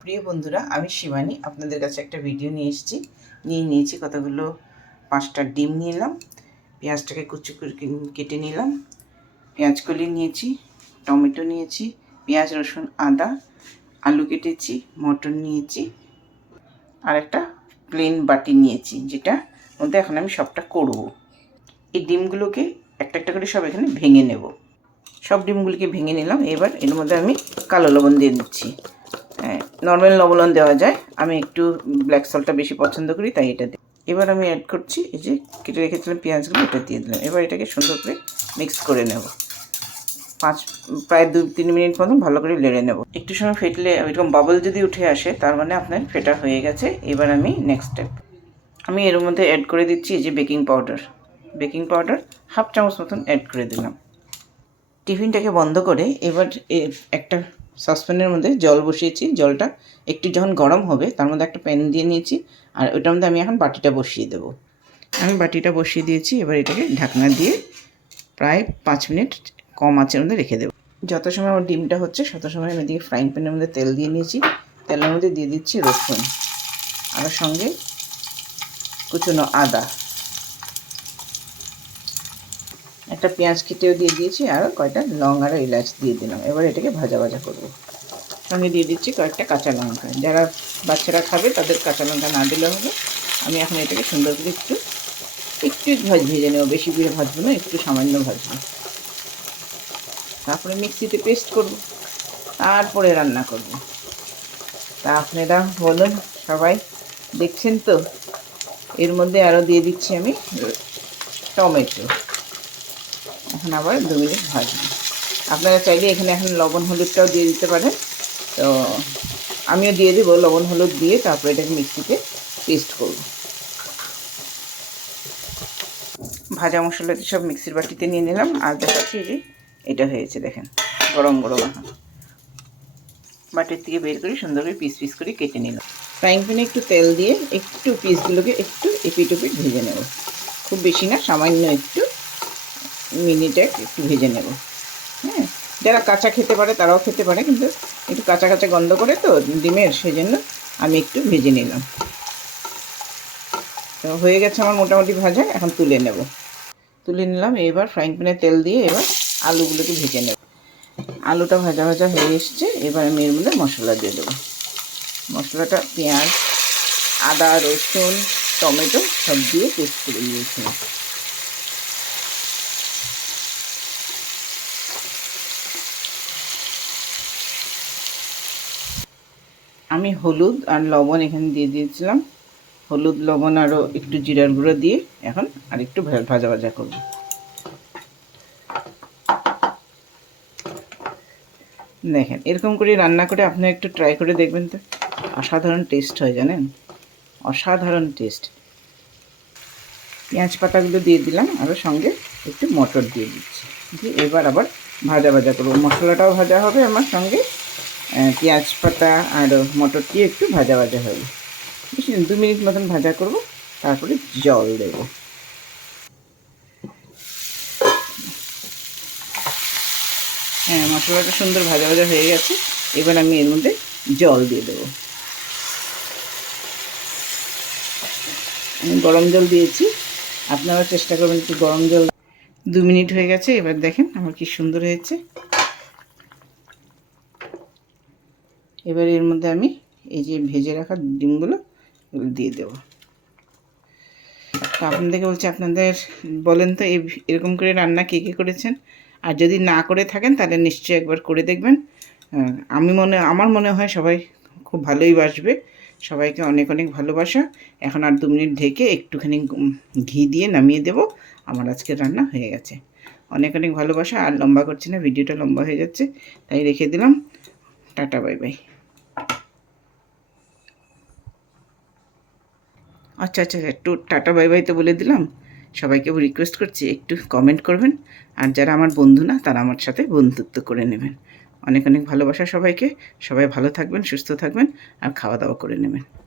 প্রিয় বন্ধুরা, আমি শিবানী। আপনাদের কাছে একটা ভিডিও নিয়ে এসেছি। নিয়ে নিয়েছি কতগুলো, পাঁচটা ডিম নিলাম, পেঁয়াজটাকে কুচি কেটে নিলাম। পেঁয়াজ কলি নিয়েছি, টমেটো নিয়েছি, পেঁয়াজ, রসুন, আদা, আলু কেটেছি, মটর নিয়েছি, আর একটা প্লেন বাটি নিয়েছি, যেটা মধ্যে এখন আমি সবটা করব। এই ডিমগুলোকে একটা একটা করে সব এখানে ভেঙে নেব। সব ডিমগুলিকে ভেঙে নিলাম। এবার এর মধ্যে আমি কালো লবণ দিয়ে দিচ্ছি। নর্মাল লবণ দেওয়া যায়। আমি একটু ব্ল্যাক সল্টটা বেশি পছন্দ করি, তাই এটা দিই। এবার আমি অ্যাড করছি এই যে কেটে রেখেছিলাম পেঁয়াজগুলো এটা দিয়ে দিলাম। এবার এটাকে সুন্দর করে মিক্স করে নেব। পাঁচ, প্রায় দু, তিন মিনিট মতন ভালো করে লেড়ে নেব। একটু সময় ফেটলে এরকম বাবল যদি উঠে আসে, তার মানে আপনার ফেটা হয়ে গেছে। এবার আমি নেক্সট স্টেপ আমি এর মধ্যে অ্যাড করে দিচ্ছি এই যে baking powder baking powder half চামচ মতন অ্যাড করে দিলাম। টিফিনটাকে বন্ধ করে এবার একটা সসপ্যানের মধ্যে জল বসিয়েছি, জলটা একটু যখন গরম হবে তার মধ্যে একটা প্যান দিয়ে নিয়েছি আর ওটার মধ্যে আমি এখন বাটিটা বসিয়ে দেবো। আমি বাটিটা বসিয়ে দিয়েছি, এবার এটাকে ঢাকনা দিয়ে প্রায় পাঁচ মিনিট কম আঁচের মধ্যে রেখে দেবো। যত সময় আমার ডিমটা হচ্ছে তত সময় আমি এদিকে ফ্রাইং প্যানের মধ্যে তেল দিয়ে নিয়েছি, তেলের মধ্যে দিয়ে দিচ্ছি রসুন। আর সঙ্গে কুচনো আদা। একটা পেঁয়াজ কেটেও দিয়ে দিয়েছি আর কয়টা লং আর এলাচ দিয়ে দিলাম। এবার এটাকে ভাজা ভাজা করব। সঙ্গে দিয়ে দিচ্ছি কয়েকটা কাঁচা লঙ্কা। যারা বাচ্চারা খাবে তাদের কাঁচা লঙ্কা না দিলে হবে আমি এখন এটাকে সুন্দর করে একটু একটু ভাজ ভেজে নেব। বেশি করে ভাজবো না, একটু সামান্য ভাজবো। তারপরে মিক্সিতে পেস্ট করব। তারপরে রান্না করব। তা আপনারা বলুন সবাই, দেখছেন তো? এর মধ্যে আরও দিয়ে দিচ্ছি আমি টমেটো। এখন আবার দু মিনিট ভাজবো। আপনারা চাইলে এখানে এখন লবণ হলুদটাও দিয়ে দিতে পারেন। তো আমিও দিয়ে দেবো লবণ হলুদ দিয়ে তারপরে এটাকে মিক্সিতে পেস্ট করব। ভাজা মশলাটি সব মিক্সির বাটিতে নিয়ে নিলাম। আর দেখাচ্ছি যে এটা হয়েছে, দেখেন, গরম গরম এখন বাটির থেকে বের করে সুন্দর করে পিস পিস করে কেটে নিলাম। ফ্রাইং প্যানে একটু তেল দিয়ে একটু পিসগুলোকে একটু এপিট ভেজে নেব। খুব বেশি না, সামান্য একটু। মিনিটে একটু ভেজে নেব। হ্যাঁ যারা কাঁচা খেতে পারে তারাও খেতে পারে, কিন্তু একটু কাঁচা কাঁচা গন্ধ করে তো ডিমের সেই জন্য আমি একটু ভেজে নিলাম। তো হয়ে গেছে আমার মোটামুটি ভাজা, এখন তুলে নেব। তুলে নিলাম, এবার ফ্রাইং প্যানে তেল দিয়ে এবার আলুগুলোকে ভেজে নেব। আলুটা ভাজা ভাজা হয়ে এসছে, এবার আমি এর মধ্যে মশলা দিয়ে দেবো। মশলাটা পেঁয়াজ, আদা, রসুন, টমেটো সব দিয়ে পেস্ট করে দিয়েছিলাম আমি হলুদ আর লবণ এখানে দিয়ে দিয়েছিলাম। হলুদ, লবণ আরও একটু জিরার গুঁড়ো দিয়ে এখন আর একটু ভাজা ভাজা করব। দেখেন, এরকম করে রান্না করে আপনি একটু ট্রাই করে দেখবেন তো। অসাধারণ টেস্ট হয়, জানেন? অসাধারণ টেস্ট পেঁয়াজ পাতাগুলো দিয়ে দিলাম আরও সঙ্গে একটু মটর দিয়ে দিচ্ছি। দিয়ে এবার আবার ভাজা ভাজা করব। মশলাটাও ভাজা হবে আমার সঙ্গে। পেঁয়াজ পাতা আর মটর দিয়ে একটু ভাজা ভাজা হবে। বেশি দু মিনিট মতন ভাজা করব, তারপরে জল দেব। হ্যাঁ মশলাটা সুন্দর ভাজা ভাজা হয়ে গেছে। এবার আমি এর মধ্যে জল দিয়ে দেবো। আমি গরম জল দিয়েছি। আপনারা চেষ্টা করবেন একটু গরম জল। দু মিনিট হয়ে গেছে, এবার দেখেন আমার কি সুন্দর হয়েছে। এবার এর মধ্যে আমি এই যে ভেজে রাখা ডিমগুলো দিয়ে দেবো। তো আপনাদেরকে বলছি, আপনাদের বলেন তো এরকম করে রান্না কে কে করেছেন? আর যদি না করে থাকেন, তাহলে নিশ্চয়ই একবার করে দেখবেন। আমি মনে, আমার মনে হয় সবাই খুব ভালোই বাসবে। সবাইকে অনেক অনেক ভালোবাসা। এখন আর দু মিনিট ঢেকে একটুখানি ঘি দিয়ে নামিয়ে দেব। আমার আজকে রান্না হয়ে গেছে। অনেক অনেক ভালোবাসা, আর লম্বা করছি না, ভিডিওটা লম্বা হয়ে যাচ্ছে, তাই রেখে দিলাম। Tata, bye bye. আচ্ছা আচ্ছা একটু টাটা, বাই বাই তো বলে দিলাম। সবাইকে রিকোয়েস্ট করছি, একটু কমেন্ট করবেন। আর যারা আমার বন্ধু না, তারা আমার সাথে বন্ধুত্ব করে নেবেন। অনেক অনেক ভালোবাসা সবাইকে। সবাই ভালো থাকবেন, সুস্থ থাকবেন, আর খাওয়া দাওয়া করে নেবেন।